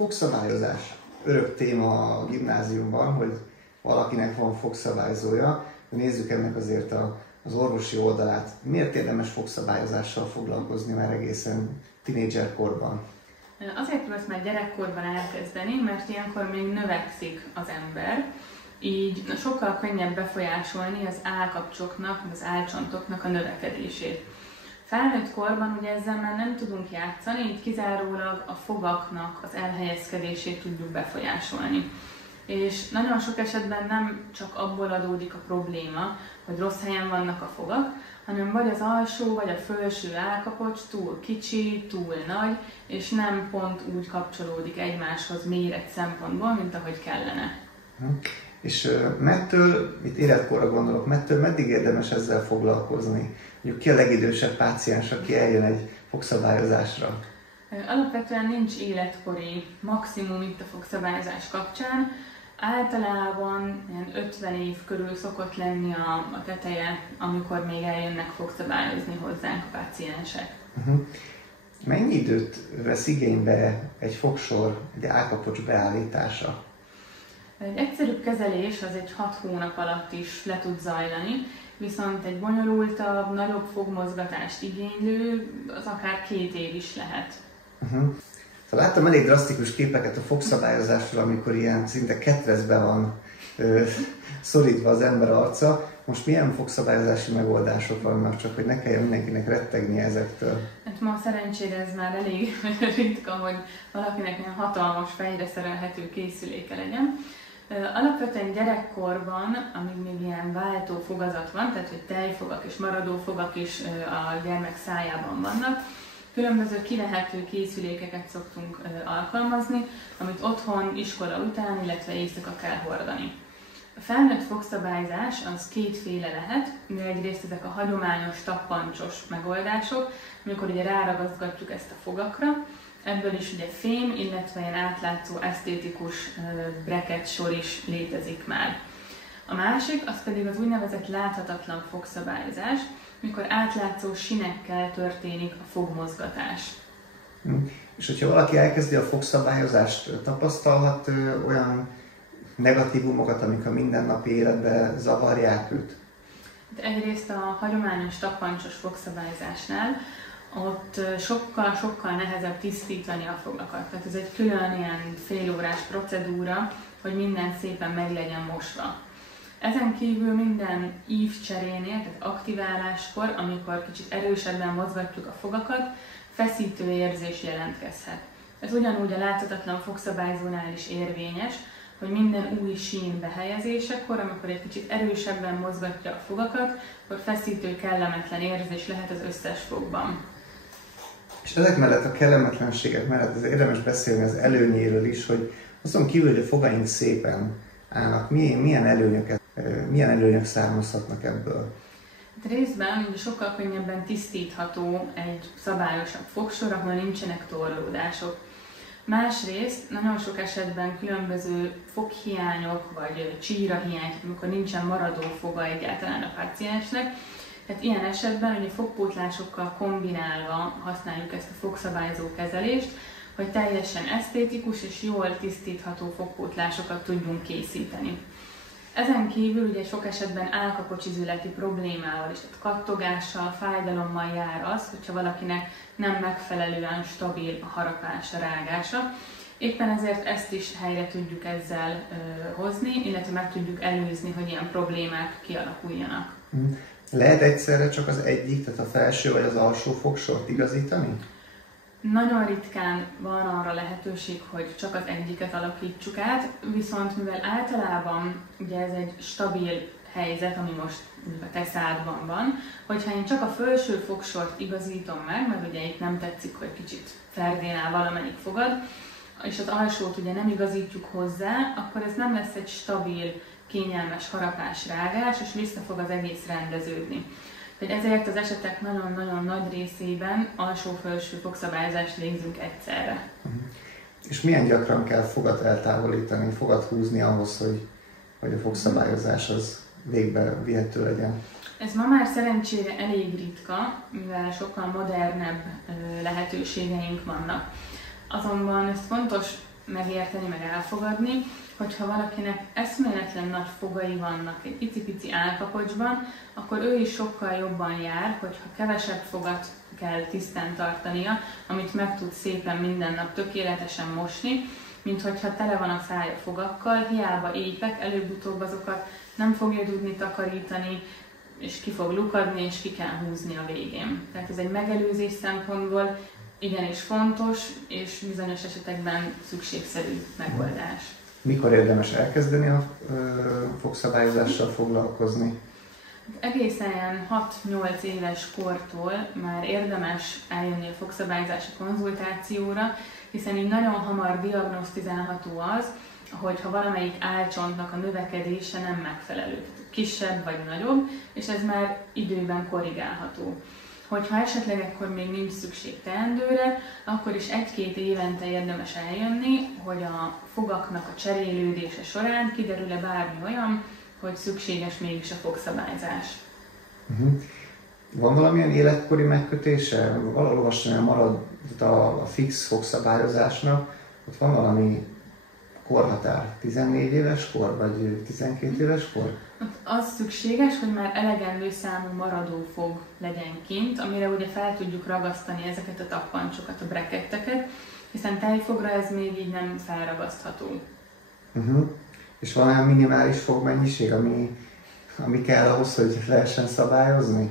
Fogszabályozás. Örök téma a gimnáziumban, hogy valakinek van fogszabályzója. Nézzük ennek azért az orvosi oldalát. Miért érdemes fogszabályozással foglalkozni már egészen tinédzserkorban? Azért tudsz már gyerekkorban elkezdeni, mert ilyenkor még növekszik az ember, így sokkal könnyebb befolyásolni az állkapcsoknak, az állcsontoknak a növekedését. Felnőtt korban ugye ezzel már nem tudunk játszani, így kizárólag a fogaknak az elhelyezkedését tudjuk befolyásolni. És nagyon sok esetben nem csak abból adódik a probléma, hogy rossz helyen vannak a fogak, hanem vagy az alsó, vagy a felső állkapocs túl kicsi, túl nagy, és nem pont úgy kapcsolódik egymáshoz méret szempontból, mint ahogy kellene. És mettől, itt életkorra gondolok, mettől meddig érdemes ezzel foglalkozni? Mondjuk ki a legidősebb páciens, aki eljön egy fogszabályozásra? Alapvetően nincs életkori maximum itt a fogszabályozás kapcsán. Általában ilyen 50 év körül szokott lenni a teteje, amikor még eljönnek fogszabályozni hozzánk a páciensek. Mennyi időt vesz igénybe egy fogsor, egy állkapocs beállítása? Egy egyszerűbb kezelés az egy 6 hónap alatt is le tud zajlani, viszont egy bonyolultabb, nagyobb fogmozgatást igénylő, az akár 2 év is lehet. Láttam elég drasztikus képeket a fogszabályozásról, amikor ilyen szinte ketrecbe van szorítva az ember arca. Most milyen fogszabályozási megoldások vannak, csak hogy ne kelljen mindenkinek rettegni ezektől? Hát ma szerencsére ez már elég ritka, hogy valakinek ilyen hatalmas fejre szerelhető készüléke legyen. Alapvetően gyerekkorban, amíg még ilyen váltó fogazat van, tehát hogy tejfogak és maradó fogak is a gyermek szájában vannak, különböző kivehető készülékeket szoktunk alkalmazni, amit otthon, iskola után, illetve éjszaka kell hordani. A felnőtt fogszabályzás az kétféle lehet, egyrészt ezek a hagyományos tappancsos megoldások, amikor ugye ráragasztgatjuk ezt a fogakra, ebből is ugye fém, illetve ilyen átlátszó, esztétikus bracket sor is létezik már. A másik, az pedig az úgynevezett láthatatlan fogszabályozás, mikor átlátszó sinekkel történik a fogmozgatás. És hogyha valaki elkezdi a fogszabályozást, tapasztalhat olyan negatívumokat, amik a mindennapi életben zavarják őt? Egyrészt a hagyományos tappancsos fogszabályzásnál ott sokkal nehezebb tisztítani a fogakat. Tehát ez egy külön ilyen félórás procedúra, hogy minden szépen meg legyen mosva. Ezen kívül minden ívcserénél, tehát aktiváláskor, amikor kicsit erősebben mozgatjuk a fogakat, feszítő érzés jelentkezhet. Ez ugyanúgy a láthatatlan fogszabályzónál is érvényes, hogy minden új sín behelyezésekor, amikor egy kicsit erősebben mozgatja a fogakat, akkor feszítő, kellemetlen érzés lehet az összes fogban. És ezek mellett a kellemetlenségek mellett az érdemes beszélni az előnyéről is, hogy azon kívül, hogy a fogaink szépen állnak, milyen előnyök származhatnak ebből? Részben ugye sokkal könnyebben tisztítható egy szabályosabb fogsor, ahol nincsenek torlódások. Másrészt nagyon sok esetben különböző foghiányok vagy csírahiány, amikor nincsen maradó foga egyáltalán a páciensnek. Tehát ilyen esetben ugye fogpótlásokkal kombinálva használjuk ezt a fogszabályzó kezelést, hogy teljesen esztétikus és jól tisztítható fogpótlásokat tudjunk készíteni. Ezen kívül ugye sok esetben állkapocsizületi problémával és kattogással, fájdalommal jár az, hogyha valakinek nem megfelelően stabil a harapása, rágása. Éppen ezért ezt is helyre tudjuk ezzel hozni, illetve meg tudjuk előzni, hogy ilyen problémák kialakuljanak. Lehet egyszerre csak az egyik, tehát a felső vagy az alsó fogsort igazítani? Nagyon ritkán van arra lehetőség, hogy csak az egyiket alakítsuk át, viszont mivel általában ugye ez egy stabil helyzet, ami most a te szádban van, hogyha én csak a felső fogsort igazítom meg, mert ugye itt nem tetszik, hogy kicsit ferdén áll valamelyik fogad, és az alsót ugye nem igazítjuk hozzá, akkor ez nem lesz egy stabil, kényelmes harapás, rágás, és vissza fog az egész rendeződni. Ezért az esetek nagyon-nagyon nagy részében alsó-felső fogszabályozást végzünk egyszerre. És milyen gyakran kell fogat eltávolítani, fogat húzni ahhoz, hogy a fogszabályozás az végbe vihető legyen? Ez ma már szerencsére elég ritka, mivel sokkal modernebb lehetőségeink vannak. Azonban ez fontos megérteni, meg elfogadni, hogyha valakinek eszméletlen nagy fogai vannak egy icipici állkapocsban, akkor ő is sokkal jobban jár, hogyha kevesebb fogat kell tisztán tartania, amit meg tud szépen minden nap tökéletesen mosni, mint hogyha tele van a szája fogakkal, hiába épek, előbb-utóbb azokat nem fogja tudni takarítani, és ki fog lukadni, és ki kell húzni a végén. Tehát ez egy megelőzés szempontból igenis fontos, és bizonyos esetekben szükségszerű megoldás. Mikor érdemes elkezdeni a fogszabályozással foglalkozni? Egészen ilyen 6-8 éves kortól már érdemes eljönni a fogszabályozási konzultációra, hiszen így nagyon hamar diagnosztizálható az, hogyha valamelyik állcsontnak a növekedése nem megfelelő, kisebb vagy nagyobb, és ez már időben korrigálható. Hogyha esetleg akkor még nincs szükség teendőre, akkor is 1-2 évente érdemes eljönni, hogy a fogaknak a cserélődése során kiderül-e bármi olyan, hogy szükséges mégis a fogszabályzás. Van valamilyen életkori megkötése? Valahol olvastam, hogy marad a fix fogszabályozásnak, ott van valami korhatár, 14 éves kor, vagy 12 éves kor? Az szükséges, hogy már elegendő számú maradó fog legyen kint, amire ugye fel tudjuk ragasztani ezeket a tappancsokat, a breketteket, hiszen tejfogra ez még így nem felragasztható. És van olyan minimális fogmennyiség, ami kell ahhoz, hogy lehessen szabályozni?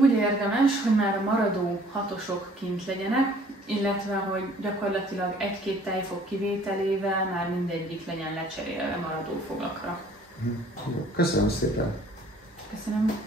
Úgy érdemes, hogy már a maradó hatosok kint legyenek, illetve hogy gyakorlatilag 1-2 tejfog kivételével már mindegyik legyen lecserélve maradó fogakra. Köszönöm szépen! Köszönöm!